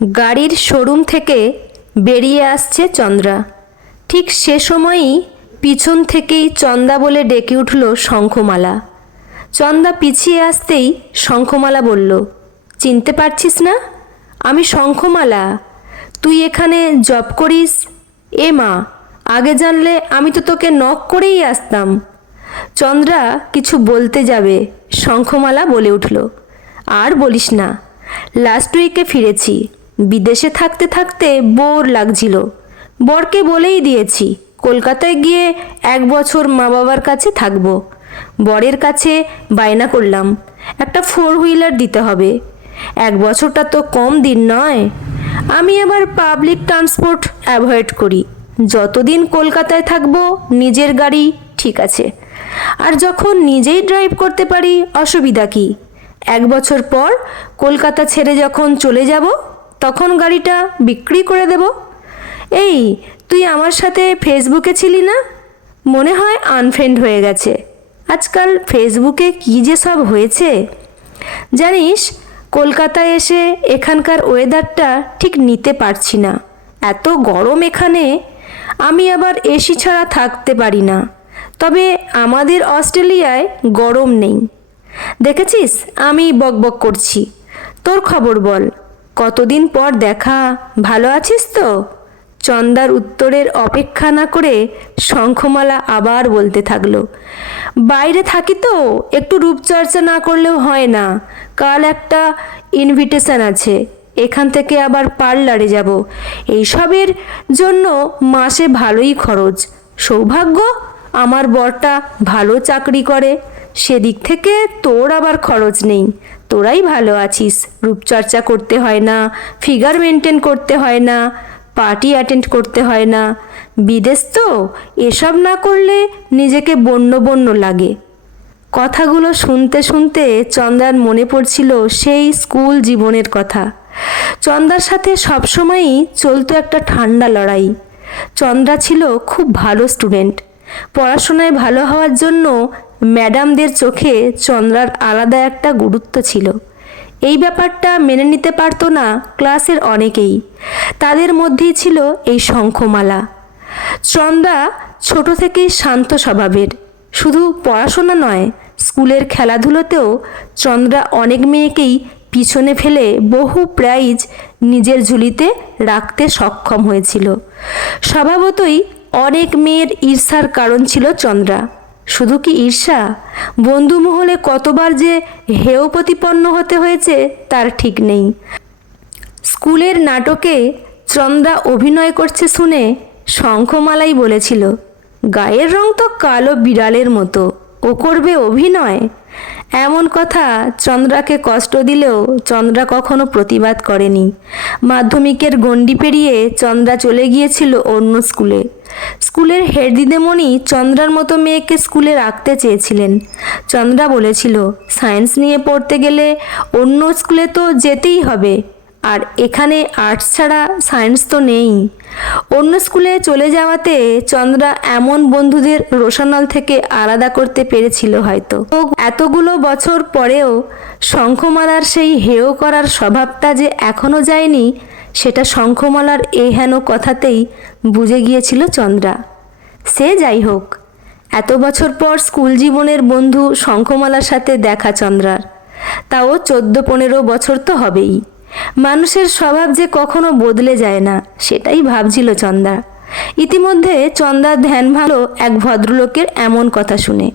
গাড়ির শোরুম থেকে বেরিয়ে আসছে চন্দ্রা। ঠিক সে সময়ই পিছন থেকেই চন্দা বলে ডেকে উঠল শঙ্খমালা। চন্দা পিছিয়ে আসতেই শঙ্খমালা বলল, চিনতে পারছিস না? আমি শঙ্খমালা। তুই এখানে জব করিস? এ মা, আগে জানলে আমি তো তোকে নক করেই আসতাম চন্দ্রা কিছু বলতে যাবে, শঙ্খমালা বলে উঠল, আর বলিস না। লাস্ট উইকে ফিরেছি। বিদেশে থাকতে থাকতে বোর লাগছিল। বরকে বলেই দিয়েছি, কলকাতায় গিয়ে এক বছর মা বাবার কাছে থাকব। বরের কাছে বায়না করলাম, একটা ফোর হুইলার দিতে হবে। এক বছরটা তো কম দিন নয়। আমি আবার পাবলিক ট্রান্সপোর্ট অ্যাভয়েড করি। যতদিন কলকাতায় থাকব, নিজের গাড়ি ঠিক আছে। আর যখন নিজেই ড্রাইভ করতে পারি, অসুবিধা কি? এক বছর পর কলকাতা ছেড়ে যখন চলে যাব তখন গাড়িটা বিক্রি করে দেব। এই, তুই আমার সাথে ফেসবুকে ছিলি না? মনে হয় আনফ্রেন্ড হয়ে গেছে। আজকাল ফেসবুকে কী যে সব হয়েছে? জানিস, কলকাতায় এসে এখানকার ওয়েদারটা ঠিক নিতে পারছি না। এত গরম এখানে, আমি আবার এসি ছাড়া থাকতে পারি না। তবে আমাদের অস্ট্রেলিয়ায় গরম নেই। দেখেছিস? আমি বকবক করছি। তোর খবর বল। কতদিন পর দেখা? ভালো আছিস তো? চন্দার উত্তরের অপেক্ষা না করে শঙ্খমালা আবার বলতে থাকল, বাইরে থাকি তো, একটু রূপচর্চা না করলেও হয় না। কাল একটা ইনভিটেশন আছে, এখান থেকে আবার পার্লারে যাব। এইসবের জন্য মাসে ভালোই খরচ। সৌভাগ্য, আমার বরটা ভালো চাকরি করে। সেদিক থেকে তোর আবার খরচ নেই। তোরাই ভালো আছিস। রূপচর্চা করতে হয় না ফিগার মেনটেন করতে হয় না পার্টি অ্যাটেন্ড করতে হয় না। বিদেশ তো, এসব না করলে নিজেকে বন্য বন্য লাগে। কথাগুলো শুনতে শুনতে চন্দ্রার মনে পড়ছিল সেই স্কুল জীবনের কথা। চন্দ্রার সাথে সবসময়ই চলতো একটা ঠান্ডা লড়াই। চন্দ্রা ছিল খুব ভালো স্টুডেন্ট পড়াশোনায় ভালো হওয়ার জন্য ম্যাডামদের চোখে চন্দ্রার আলাদা একটা গুরুত্ব ছিল। এই ব্যাপারটা মেনে নিতে পারতো না ক্লাসের অনেকেই। তাদের মধ্যেই ছিল এই শঙ্খমালা। চন্দ্রা ছোট থেকেই শান্ত স্বভাবের। শুধু পড়াশোনা নয়, স্কুলের খেলাধুলোতেও চন্দ্রা অনেক মেয়েকেই পিছনে ফেলে বহু প্রাইজ নিজের ঝুলিতে রাখতে সক্ষম হয়েছিল। স্বভাবতই অনেক মেয়ের ঈর্ষার কারণ ছিল চন্দ্রা। শুধু কি ঈর্ষা? বন্ধু মহলে কতবার যে হেয় প্রতিপন্ন হতে হয়েছে, তার ঠিক নেই। স্কুলের নাটকে চন্দ্রা অভিনয় করছে শুনে শঙ্খমালাই বলেছিল, গায়ের রং তো কালো বিড়ালের মতো, ও করবে অভিনয়? এমন কথা চন্দ্রাকে কষ্ট দিলেও চন্দ্রা কখনো প্রতিবাদ করেনি। মাধ্যমিকের গণ্ডি পেরিয়ে চন্দ্রা চলে গিয়েছিল অন্য স্কুলে। স্কুলের হেড দিদিমণি চন্দ্রার মতো মেয়েকে স্কুলে রাখতে চেয়েছিলেন। চন্দ্রা বলেছিল, সায়েন্স নিয়ে পড়তে গেলে অন্য স্কুলে তো যেতেই হবে, আর এখানে আর্টস ছাড়া সায়েন্স তো নেই। অন্য স্কুলে চলে যাওয়াতে চন্দ্রা এমন বন্ধুদের রোশানল থেকে আলাদা করতে পেরেছিল হয়তো। এতগুলো বছর পরেও শঙ্খমালার সেই হেয় করার স্বভাবটা যে এখনও যায়নি সেটা শঙ্খমালার এই হেন কথাতেই বুঝে গিয়েছিল চন্দ্রা। সে যাই হোক, এত বছর পর স্কুল জীবনের বন্ধু শঙ্খমালার সাথে দেখা চন্দ্রার। তাও চোদ্দ পনেরো বছর তো হবেই। মানুষের স্বভাব যে কখনো বদলে যায় না, সেটাই ভাবছিল চন্দা ইতিমধ্যে চন্দার ধ্যান ভালো এক ভদ্রলোকের এমন কথা শুনে।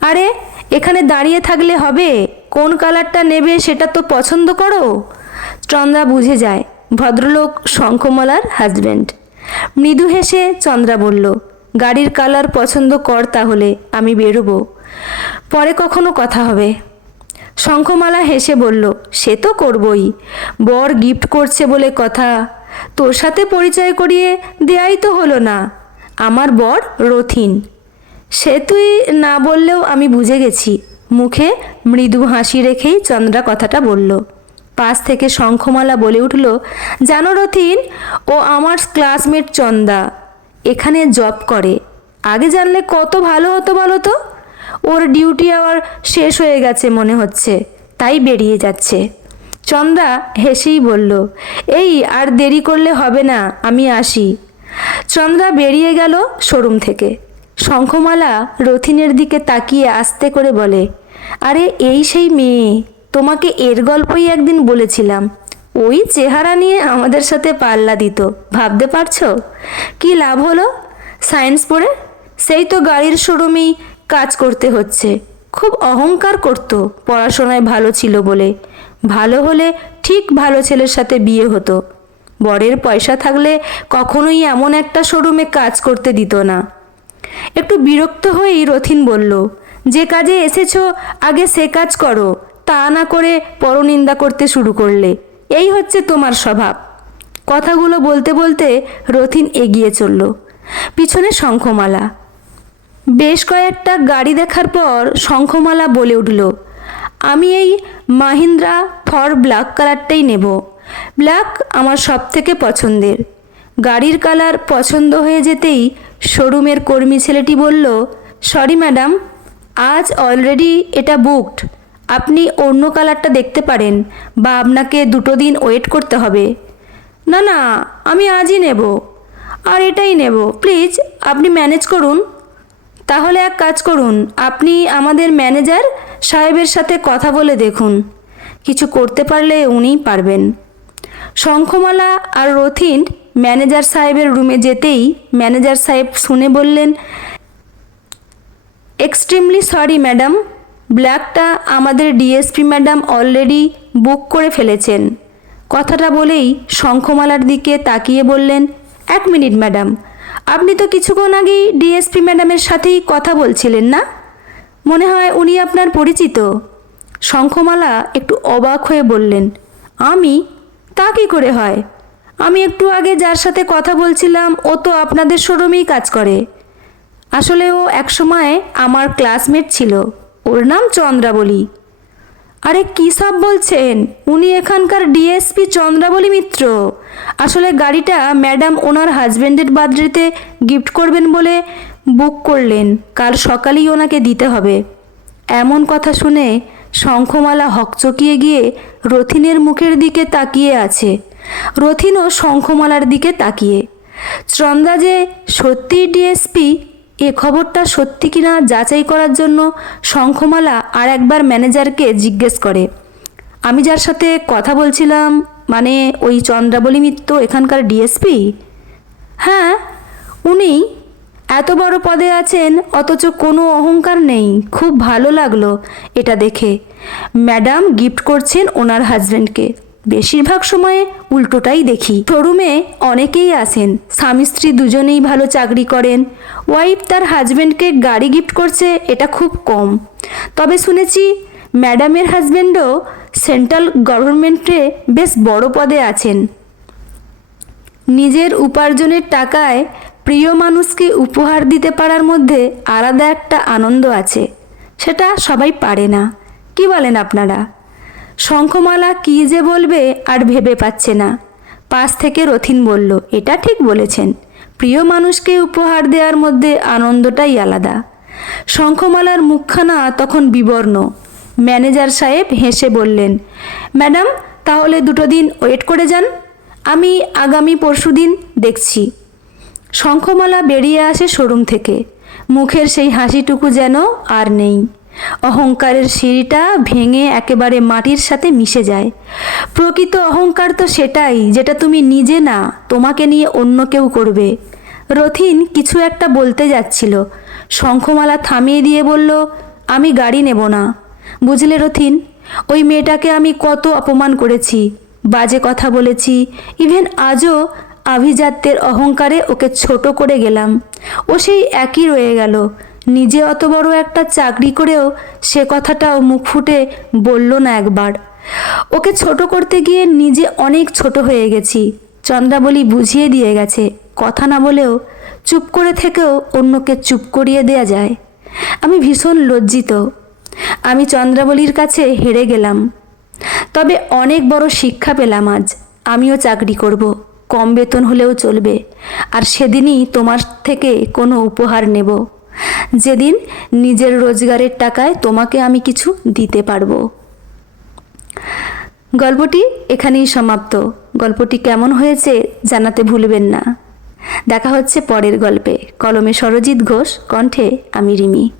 আরে, এখানে দাঁড়িয়ে থাকলে হবে? কোন কালারটা নেবে সেটা তো পছন্দ করো? চন্দ্রা বুঝে যায় ভদ্রলোক শঙ্খমলার হাজব্যান্ড মৃদু হেসে চন্দ্রা বলল, গাড়ির কালার পছন্দ কর তাহলে, আমি বেরোবো। পরে কখনো কথা হবে শঙ্খমালা হেসে বলল, সে তো করবই। বর গিফট করছে বলে কথা। তোর সাথে পরিচয় করিয়ে দেয়াই তো হলো না। আমার বর রথিন। সে তুই না বললেও আমি বুঝে গেছি। মুখে মৃদু হাসি রেখেই চন্দ্রা কথাটা বলল। পাশ থেকে শঙ্খমালা বলে উঠল, জানো রথিন, ও আমার ক্লাসমেট চন্দা, এখানে জব করে। আগে জানলে কত ভালো হতো বলো তো? ওর ডিউটি আওয়ার শেষ হয়ে গেছে মনে হচ্ছে, তাই বেরিয়ে যাচ্ছে। চন্দ্রা হেসেই বলল, এই আর দেরি করলে হবে না, আমি আসি। চন্দ্রা বেরিয়ে গেল শোরুম থেকে। শঙ্খমালা রথিনের দিকে তাকিয়ে আস্তে করে বলে, আরে, এই সেই মেয়ে। তোমাকে এর গল্পই একদিন বলেছিলাম। ওই চেহারা নিয়ে আমাদের সাথে পাল্লা দিত। ভাবতে পারছ? কি লাভ হলো? সায়েন্স পড়ে? সেই তো গাড়ির শোরুমেই কাজ করতে হচ্ছে। খুব অহংকার করতো, পড়াশোনায় ভালো ছিল বলে। ভালো হলে ঠিক ভালো ছেলের সাথে বিয়ে হতো। বরের পয়সা থাকলে কখনোই এমন একটা শোরুমে কাজ করতে দিত না। একটু বিরক্ত হয়েই রথিন বলল, যে কাজে এসেছ, আগে সে কাজ করো। তা না করে পরনিন্দা করতে শুরু করলে। এই হচ্ছে তোমার স্বভাব। কথাগুলো বলতে বলতে রথিন এগিয়ে চলল। পিছনে শঙ্খমালা। বেশ কয়েকটা গাড়ি দেখার পর শঙ্খমালা বলে উঠল, আমি এই মাহিন্দ্রা ফর ব্ল্যাক কালারটাই নেব। ব্ল্যাক আমার সব থেকে পছন্দের। গাড়ির কালার পছন্দ হয়ে যেতেই শোরুমের কর্মী ছেলেটি বলল, সরি ম্যাডাম, আজ অলরেডি এটা বুকড। আপনি অন্য কালারটা দেখতে পারেন বা আপনাকে দুটো দিন ওয়েট করতে হবে। না না, আমি আজই নেব। আর এটাই নেব। প্লিজ, আপনি ম্যানেজ করুন। তাহলে এক কাজ করুন, আপনি আমাদের ম্যানেজার সাহেবের সাথে কথা বলে দেখুন। কিছু করতে পারলে উনিই পারবেন। শঙ্খমালা আর রথিন ম্যানেজার সাহেবের রুমে যেতেই ম্যানেজার সাহেব শুনে বললেন এক্সট্রিমলি সরি ম্যাডাম ব্ল্যাকটা আমাদের ডিএসপি ম্যাডাম অলরেডি বুক করে ফেলেছেন। কথাটা বলেই শঙ্খমালার দিকে তাকিয়ে বললেন, এক মিনিট ম্যাডাম, আপনি তো কিছুক্ষণ আগেই ডিএসপি ম্যাডামের সাথেই কথা বলছিলেন না? মনে হয় উনি আপনার পরিচিত। শঙ্খমালা একটু অবাক হয়ে বললেন, আমি? তা কী করে হয়? আমি একটু আগে যার সাথে কথা বলছিলাম, ও তো আপনাদের শোরুমেই কাজ করে। আসলে ও একসময় আমার ক্লাসমেট ছিল। ওর নাম চন্দ্রাবলী। আরে কী সব বলছেন? উনি এখানকার ডিএসপি চন্দ্রাবলী মিত্র। আসলে গাড়িটা ম্যাডাম ওনার হাজবেন্ডের বার্থডেতে গিফট করবেন বলে বুক করলেন। কাল সকালেই ওনাকে দিতে হবে। এমন কথা শুনে শঙ্খমালা হকচকিয়ে গিয়ে রথিনের মুখের দিকে তাকিয়ে আছে। রথিনও শঙ্খমালার দিকে তাকিয়ে। চন্দ্রা যে সত্যিই ডিএসপি এ খবরটা সত্যি কিনা যাচাই করার জন্য শঙ্খমালা আর একবার ম্যানেজারকে জিজ্ঞেস করে। আমি যার সাথে কথা বলছিলাম মানে ওই চন্দ্রাবলী মিত্র এখানকার ডিএসপি? হ্যাঁ উনি এত বড় পদে আছেন, অথচ কোনো অহংকার নেই। খুব ভালো লাগল এটা দেখে। ম্যাডাম গিফট করছেন ওনার হাজব্যান্ডকে বেশিরভাগ সময়ে উল্টোটাই দেখি। শোরুমে অনেকেই আসেন স্বামী স্ত্রী দুজনেই ভালো চাকরি করেন। ওয়াইফ তার হাজব্যান্ডকে গাড়ি গিফট করছে, এটা খুব কম। তবে শুনেছি ম্যাডামের হাজব্যান্ডও সেন্ট্রাল গভর্নমেন্টে বেশ বড় পদে আছেন। নিজের উপার্জনের টাকায় প্রিয় মানুষকে উপহার দিতে পারার মধ্যে আলাদা একটা আনন্দ আছে। সেটা সবাই পারে না। কি বলেন আপনারা? শঙ্খমালা কী যে বলবে আর ভেবে পাচ্ছে না। পাশ থেকে রথিন বলল, এটা ঠিক বলেছেন। প্রিয় মানুষকে উপহার দেওয়ার মধ্যে আনন্দটাই আলাদা। শঙ্খমালার মুখখানা তখন বিবর্ণ। ম্যানেজার সাহেব হেসে বললেন, ম্যাডাম, তাহলে দুটো দিন ওয়েট করে যান। আমি আগামী পরশু দিন দেখছি। শঙ্খমালা বেরিয়ে আসে শোরুম থেকে। মুখের সেই হাসিটুকু যেন আর নেই। অহংকারের সিঁড়িটা ভেঙে একেবারে মাটির সাথে মিশে যায়। প্রকৃত অহংকার তো সেটাই, যেটা তুমি নিজে না, তোমাকে নিয়ে অন্য কেউ করবে। রথিন কিছু একটা বলতে যাচ্ছিল। শঙ্খমালা থামিয়ে দিয়ে বলল, আমি গাড়ি নেব না। বুঝলে রথিন, ওই মেয়েটাকে আমি কত অপমান করেছি। বাজে কথা বলেছি, ইভেন আজও আভিজাত্যের অহংকারে ওকে ছোট করে গেলাম। ও সেই একই রয়ে গেল। নিজে অত বড় একটা চাকরি করেও সে কথাটাও মুখ ফুটে বলল না একবার। ওকে ছোট করতে গিয়ে নিজে অনেক ছোট হয়ে গেছি। চন্দ্রাবলী বুঝিয়ে দিয়ে গেছে, কথা না বলেও চুপ করে থেকেও অন্যকে চুপ করিয়ে দেয়া যায়। আমি ভীষণ লজ্জিত। আমি চন্দ্রাবলীর কাছে হেরে গেলাম। তবে অনেক বড় শিক্ষা পেলাম আজ। আমিও চাকরি করব, কম বেতন হলেও চলবে। আর সেদিনই তোমার থেকে কোনো উপহার নেব। যেদিন নিজের রোজগারের টাকায় তোমাকে আমি কিছু দিতে পারব। গল্পটি এখানেই সমাপ্ত। গল্পটি কেমন হয়েছে জানাতে ভুলবেন না। দেখা হচ্ছে পরের গল্পে। কলমে সরজিৎ ঘোষ, কণ্ঠে আমি রিমি।